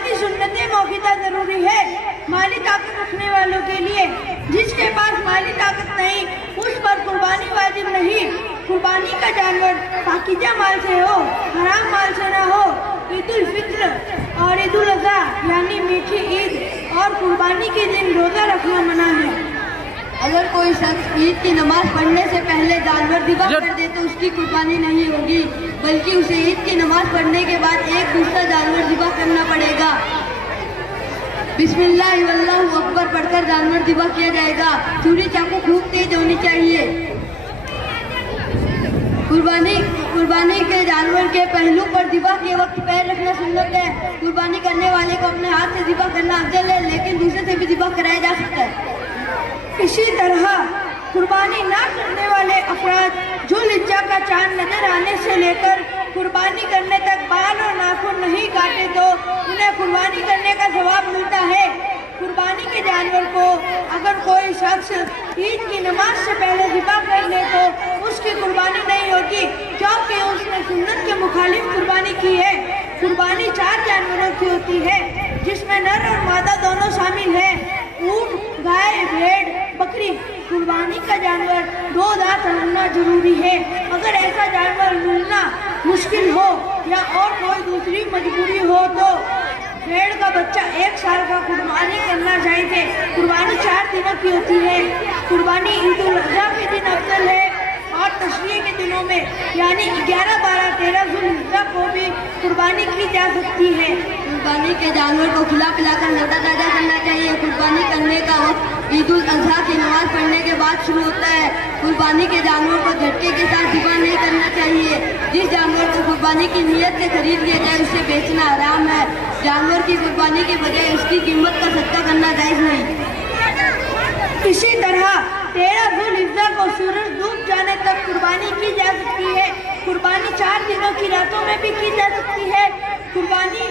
कुर्बानी सुन्नत मौक़ूदा ज़रूरी है माली ताकत रखने वालों के लिए। जिसके पास माली ताकत नहीं उस पर कुर्बानी वाजिब नहीं। कुर्बानी का जानवर पाकीज़ा माल से हो, हराम माल से ना हो। ईद उल फित्र और ईद उल अज़हा यानी मीठी ईद और कुर्बानी के दिन रोज़ा रखना मना है। अगर कोई शख्स ईद की नमाज पढ़ने से पहले जानवर ज़िबा कर दे तो उसकी कुर्बानी नहीं होगी, बल्कि उसे ईद की नमाज पढ़ने के बाद एक दूसरा जानवर ज़िबा करना पड़ेगा। बिस्मिल्लाह वल्लाहु अकबर पढ़कर जानवर ज़िबा किया जाएगा। छुरी चाकू खूब तेज होनी चाहिए। कुर्बानी के जानवर के पहलू पर ज़िबा के वक्त पैर रखना सुन्नत है। कुर्बानी करने वाले को अपने हाथ से ज़िबा करना अफजल है, लेकिन दूसरे से भी ज़िबा कराया जा सकता है। इसी तरह कुर्बानी ना करने वाले अफराद ज़ुल्हिज्जा का चांद नजर आने से लेकर कुर्बानी करने तक बाल और नाखून नहीं काटे तो उन्हें कुर्बानी करने का सवाब मिलता है। कुर्बानी के जानवर को अगर कोई शख्स ईद की नमाज से पहले ज़िबा कर ले तो उसकी कुर्बानी नहीं होगी, क्योंकि उसने सुन्नत के मुखालिफ कुर्बानी की है। कुर्बानी 4 जानवरों की होती है, जिसमें नर और मादा दोनों शामिल हैं। ऊँट, गाय, भेड़, बकरी। कुर्बानी का जानवर 2 दांत होना जरूरी है। अगर ऐसा जानवर मिलना मुश्किल हो या और कोई दूसरी मजबूरी हो तो भेड़ का बच्चा 1 साल का कुर्बानी करना चाहिए। कुर्बानी 4 दिनों की होती है। कुर्बानी ईद उल अज़हा के दिन अफजल है और तशरीह के दिनों में यानी 11, 12, 13 ज़ुल्हिज्जा को भी कुर्बानी की जा सकती है। कुर्बानी के जानवर को खिला पिलाकर ज़िंदा ताज़ा करना चाहिए। कुर्बानी करने का वक्त ईद उल अज़हा की नमाज पढ़ने के बाद शुरू होता है। कुर्बानी के जानवर को झटके के साथ ज़िबा नहीं करना चाहिए। जिस जानवर को कुर्बानी की नीयत से खरीद लिया जाए उसे बेचना हराम है। जानवर की कुर्बानी के बजाय उसकी कीमत का सदका करना जायज़ नहीं। इसी तरह 13 ज़ुल्हिज्जा को सूरज डूब जाने तक कुर्बानी की जा सकती है। कुर्बानी 4 दिनों की रातों में भी की जा सकती है। कुर्बानी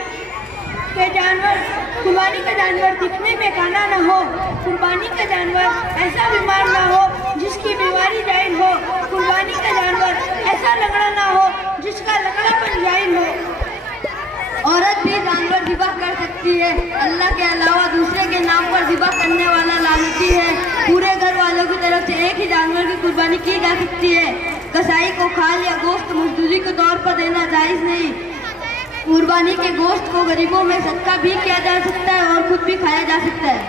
का जानवर दिखने में काना न हो। कुर्बानी का जानवर ऐसा बीमार ना हो जिसकी बीमारी जाहिर हो। कुर्बानी का जानवर ऐसा लंगड़ा ना हो जिसका लंगड़ापन जाहिर हो। औरत भी जानवर ज़िबा कर सकती है। अल्लाह के अलावा दूसरे के नाम पर ज़िबा करने वाला लानती है। पूरे घर वालों की तरफ से एक ही जानवर की कुर्बानी की जा सकती है। कसाई को खाल या गोश्त मजदूरी के तौर पर देना जायज़ नहीं। कुर्बानी के गोश्त को गरीबों में सदका भी किया जा सकता है और खुद भी खाया जा सकता है।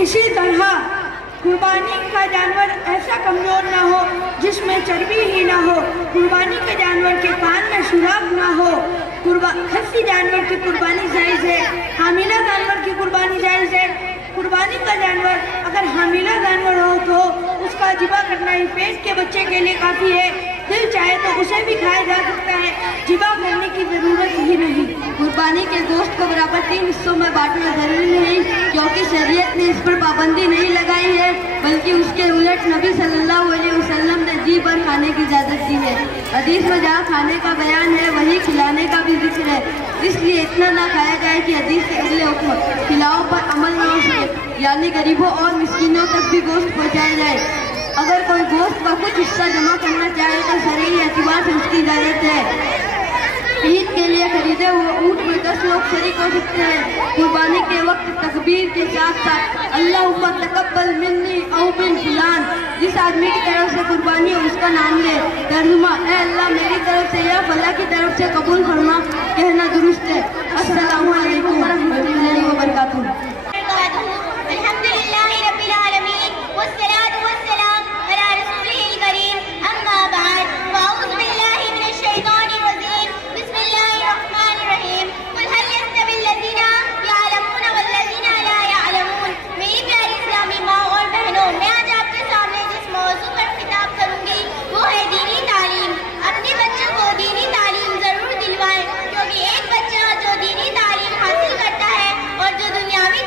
इसी तरह कुर्बानी का जानवर ऐसा कमजोर ना हो जिसमें चर्बी ही ना हो। कुर्बानी के जानवर के कान में सुराख ना हो। खस्सी जानवर की कुर्बानी जायज़ है। हामिला जानवर की कुर्बानी जायज़ है। कुर्बानी का जानवर अगर हामिला जानवर हो तो उसका ज़िबा करना ही पेट के बच्चे के लिए काफ़ी है। दिल चाहे तो उसे भी खाया जा सकता है, ज़िबा करने की ज़रूरत ही नहीं। कुर्बानी के गोश्त को बराबर 3 हिस्सों में बांटना जरूरी नहीं, क्योंकि शरीयत ने इस पर पाबंदी नहीं लगाई है, बल्कि उसके उलट नबी सल्लल्लाहु अलैहि वसल्लम ने जी भर खाने की इजाज़त दी है। हदीस में जहाँ खाने का बयान है वहीं खिलाने का भी जिक्र है। इसलिए इतना ना खाया जाए कि हदीस के अगले हुक्म खिलाओ पर अमल न हो सके, यानी गरीबों और मिस्कीनों तक भी गोश्त पहुँचाया जाए। अगर कोई गोश्त का कुछ हिस्सा जमा करना चाहे तो शरई एतबार से उसकी इजाज़त है। ईद के लिए खरीदे हुए ऊँट में 10 लोग शरीक हो सकते हैं। कुर्बानी के वक्त तकबीर के साथ साथ अल्लाहुम्मा तकब्बल मिन्नी औ मिन फुलान, जिस आदमी की तरफ से कुर्बानी हो उसका नाम ले। तर्जुमा, ए अल्लाह मेरी तरफ से या फला की तरफ से कबूल फरमा कहना दुरुस्त है। अस्सलामु अलैकुम व रहमतुल्लाहि व बरकातुहू। जो दीनी तालीम हासिल करता है और जो दुनियावी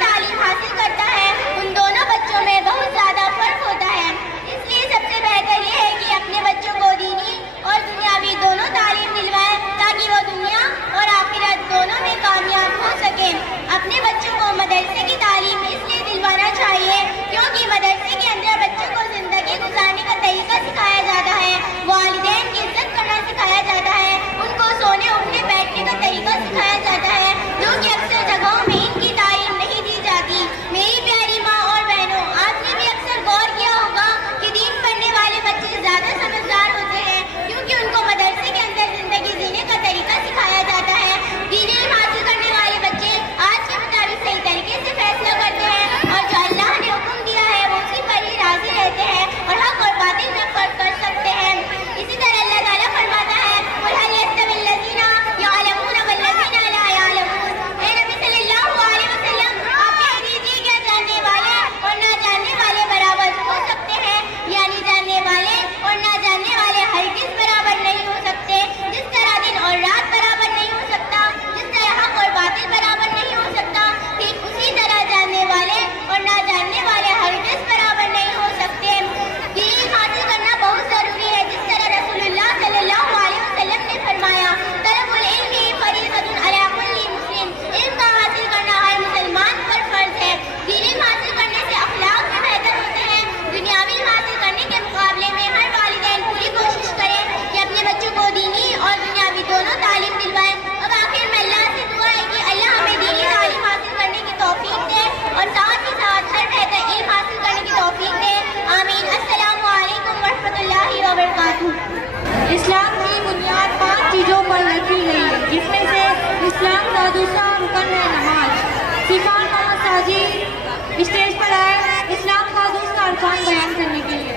करने के लिए।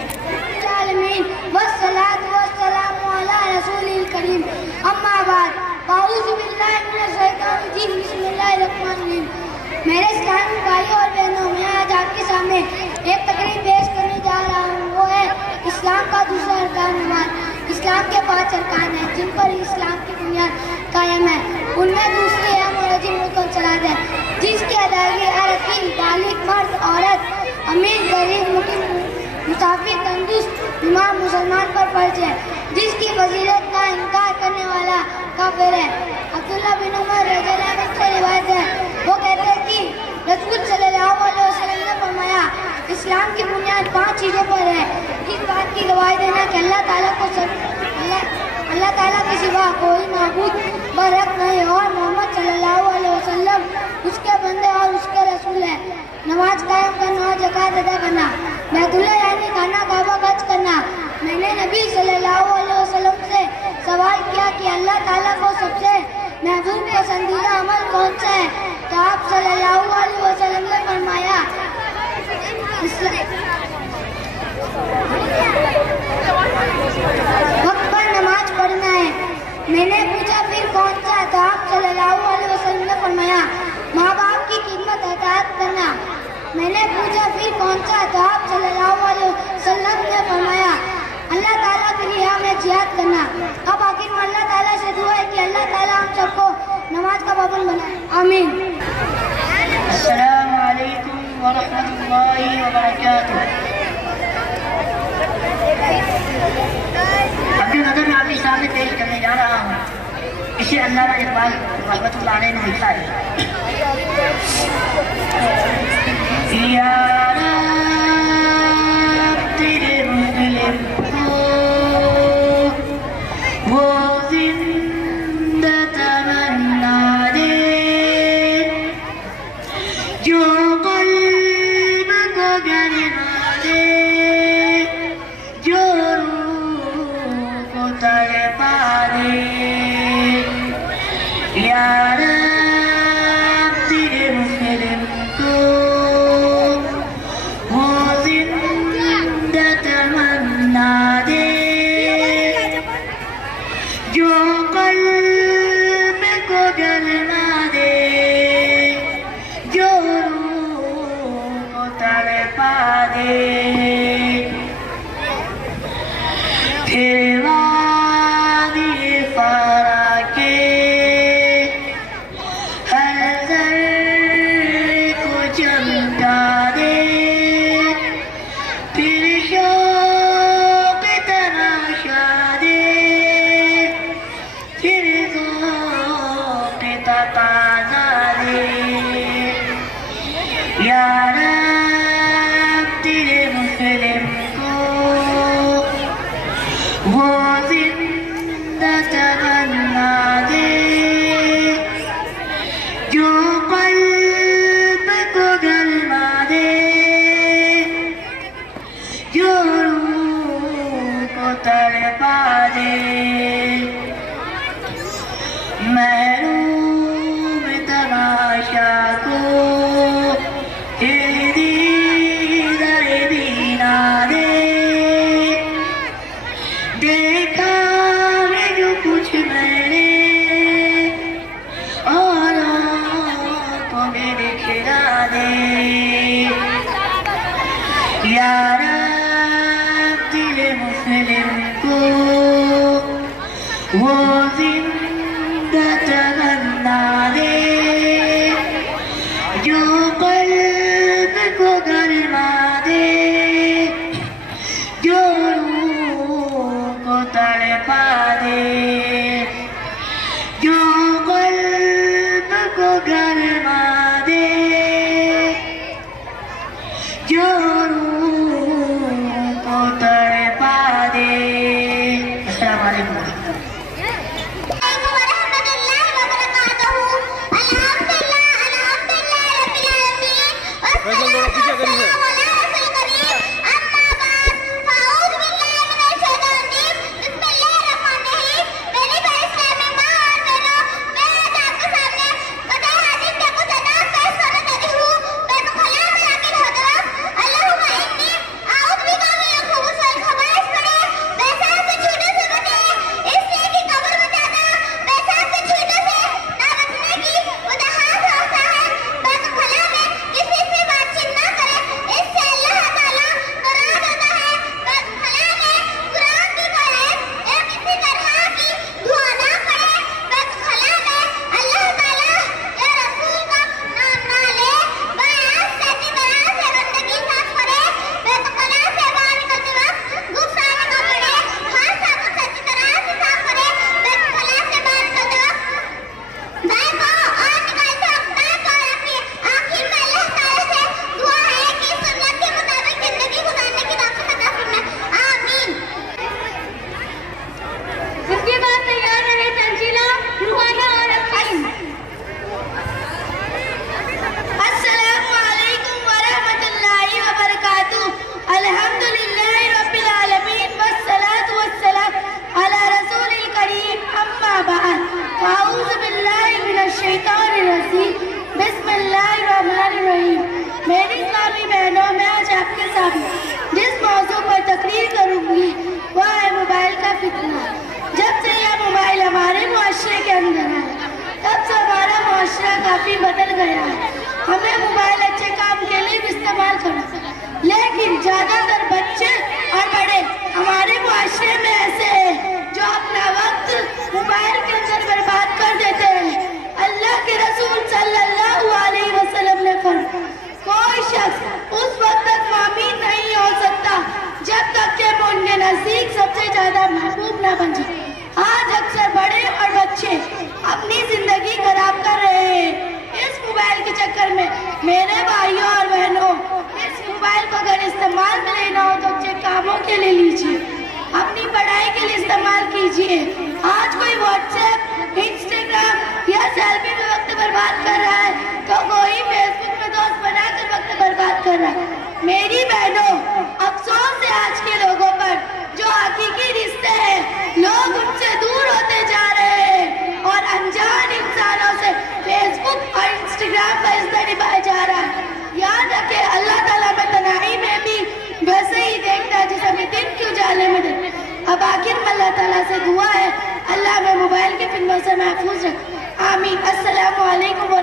العالمين والصلاة والسلام على رسول الكريم اما بعد اعوذ باللہ من الشیطان الرجیم بسم اللہ الرحمن الرحیم. میرے اسلامی بھائیوں اور بہنوں، میں آج آپ کے سامنے ایک تقریر پیش کرنے جا رہا ہوں. وہ ہے اسلام کا دوسرا ارکان نماز. اسلام کے 5 ارکان ہیں جن پر اسلام کی بنیاد قائم ہے. ان میں دوسری ہے معجم رکن صلاۃ ہے جس کی ادائیگی ہر یقین بالغ مرد عورت امیر غریب مقیم مسافر تندرست بیمار مسلمان پر فرض ہے. جس کی فضیلت کا انکار کرنے والا کافر ہے. عبداللہ بن عمر رضی اللہ عنہ سے روایت ہے، وہ کہتے ہیں کہ رسول صلی اللہ علیہ وسلم نے فرمایا اسلام کی بنیاد 5 چیزوں پر ہے. اس بات کی گواہی دینا کہ اللہ تعالیٰ کے سوا کوئی معبود برحق نہیں اور محمد صلی اللہ علیہ وسلم اس کے بندے اور اس کے رسول ہیں. نماز قائم کرنا اور زکوٰۃ ادا کرنا، بیت اللہ یعنی خانہ کعبہ خرچ کرنا. میں نے نبی صلی اللہ علیہ وسلم سے سوال کیا کہ اللہ تعالیٰ کو سب سے محبوب پسندیدہ عمل کون سا ہے؟ تو آپ صلی اللہ علیہ وسلم نے فرمایا وقت پر نماز پڑھنا ہے. میں نے پوچھا پھر کون سا؟ تو آپ صلی اللہ علیہ وسلم نے فرمایا ماں باپ کی خدمت اطاعت کرنا. میں نے پوچھا پھر کون سا؟ تو آپ صلی اللہ علیہ وسلم نے فرمایا اللہ تعالیٰ کی راہ میں جہاد کرنا. اب آخر میں اللہ تعالیٰ سے دعا ہے کہ اللہ تعالیٰ ہم سب کو نماز کا پابند بنائے. آمین. السلام علیکم ورحمۃ اللہ وبرکاتہ. اپنی نظر میں آپ کے سامنے پیش کرنے جا رہا ہوں. اسے علامہ اقبال رحمۃ اللہ علیہ نے لکھا ہے. یار تیرے مسلم کو وہ زندہ تمنا دے جو قلب کو گرما دے جو روح کو تڑپا دے. یار تیرے مسلم کو وہ زندہ تمنا دے جو قلب کو گرما دے جو روح کو تڑپا دے. پھر وادی فارا کے ہر ذرے کو چمکا دے. پھر شوق تماشا دے پھر ذوق تقاضا دے. یا رب تیرے مسلم کو وہ زندہ تمنا دے جو قلب کو گرما دے جو روح کو تڑپا دے. محروم تماشا کو دیدار بینا دے. دیکھا ہے جو کچھ میں نے اور آنکھوں میں دکھلا دے. یا رب دل مسلم کو وہ زندہ تمنا دے جو قلب کو گرما دے جو روح کو تڑپا دے جو قلب کو گرما دے جو روح کو تڑپا دے. السلام علیکم. मुताबिक जिस मौजू पर तकरीर करूंगी वह है मोबाइल का फितना। जब से यह मोबाइल हमारे मुआशरे के अंदर है तब से हमारा मुआशरा काफी बदल गया है। हमें मोबाइल अच्छे काम के लिए भी इस्तेमाल करना चाहिए, लेकिन ज्यादातर बच्चे और बड़े हमारे मुआशरे में ऐसे हैं जो अपना वक्त मोबाइल के अंदर बर्बाद कर देते हैं। अल्लाह के रसूल सल्लल्लाहु अलैहि वसल्लम ने फरमाया, कोई शख्स उस वक्त तक मुमिन नहीं हो सकता जब तक कि वो उनके नजदीक सबसे ज्यादा महबूब न बन जाए। आज अक्सर बड़े और बच्चे अपनी जिंदगी खराब कर रहे हैं इस मोबाइल के चक्कर में। मेरे भाइयों और बहनों, इस मोबाइल को अगर इस्तेमाल में लेना हो तो अच्छे कामों के लिए लीजिए, अपनी पढ़ाई के लिए इस्तेमाल कीजिए। आज कोई व्हाट्सएप, इंस्टाग्राम या सेल्फी में वक्त बर्बाद कर रहा है तो कोई फेसबुक में दोस्त बनाकर वक्त बर्बाद कर रहा है। मेरी बहनों, अफसोस है आज के लोगों पर, जो हकीकी रिश्ते हैं लोग उनसे दूर होते जा रहे हैं और अनजान इंसानों से फेसबुक और इंस्टाग्राम का रिश्ता निभाया जा रहा है। याद रखें, अल्लाह ताला में तनाई में भी वैसे ही देखता है जैसे हमें दिन के उजाले में देखता। अब आखिर में अल्लाह ताला से दुआ है, अल्लाह में मोबाइल के फितनों से महफूज रखे। आमीन। अस्सलामु अलैकुम व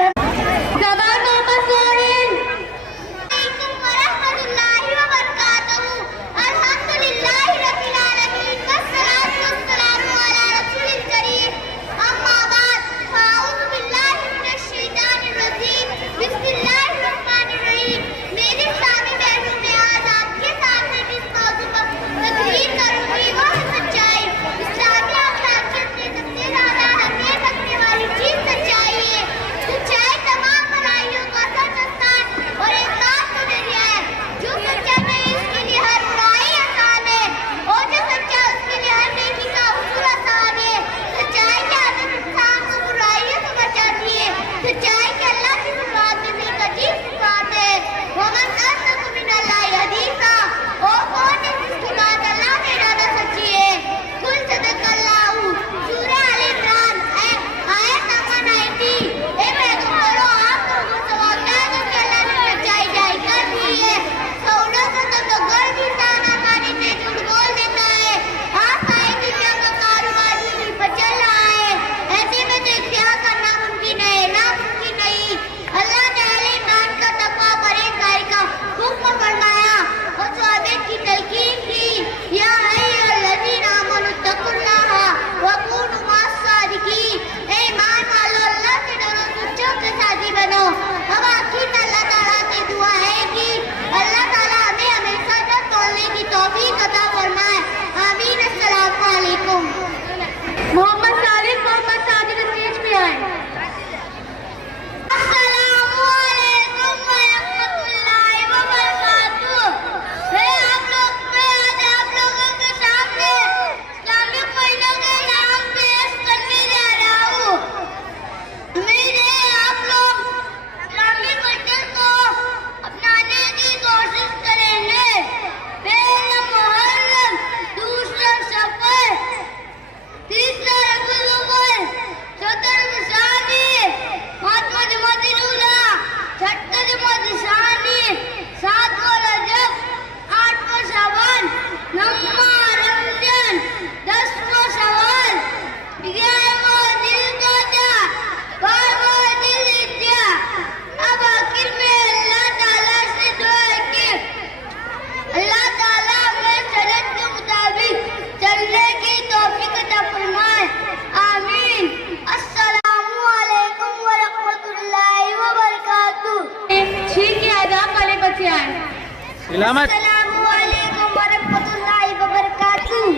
अस्सलामु अलैकुम वरहमतुल्लाहि वबरकातुहू।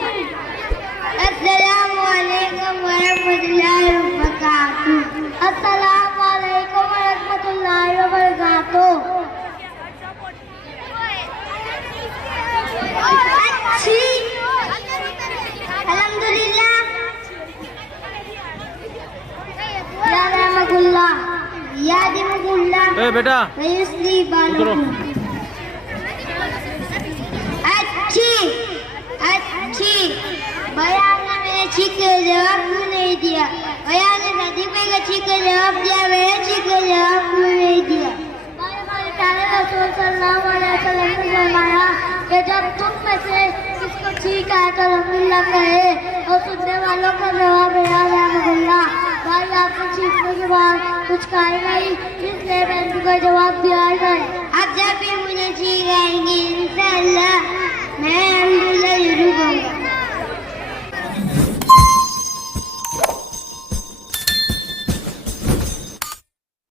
अस्सलामु अलैकुम वरहमतुल्लाहि वबरकातुहू। अस्सलामु अलैकुम वरहमतुल्लाहि वबरकातुहू। अच्छी अल्हम्दुलिल्लाह या रहमतुल्लाह या दिमुल्लाह ए बेटा वयुस्ली बानु। अच्छी भैया ने मेरे ठीक का जवाब क्यों नहीं दिया? भैया ने नदी पे का ठीक का जवाब दिया, मेरे ठीक का जवाब क्यों नहीं दिया? रसूल सल्लल्लाहु अलैहि वसल्लम ने फरमाया कि जब तुम में से किसको ठीक आए तो अल्हम्दुलिल्लाह कहे, और सुनने वालों का जवाब है अल्हम्दुलिल्लाह। भाई आपने सीखने के बाद कुछ कहा नहीं, इसलिए मैंने कोई जवाब दिया ही नहीं।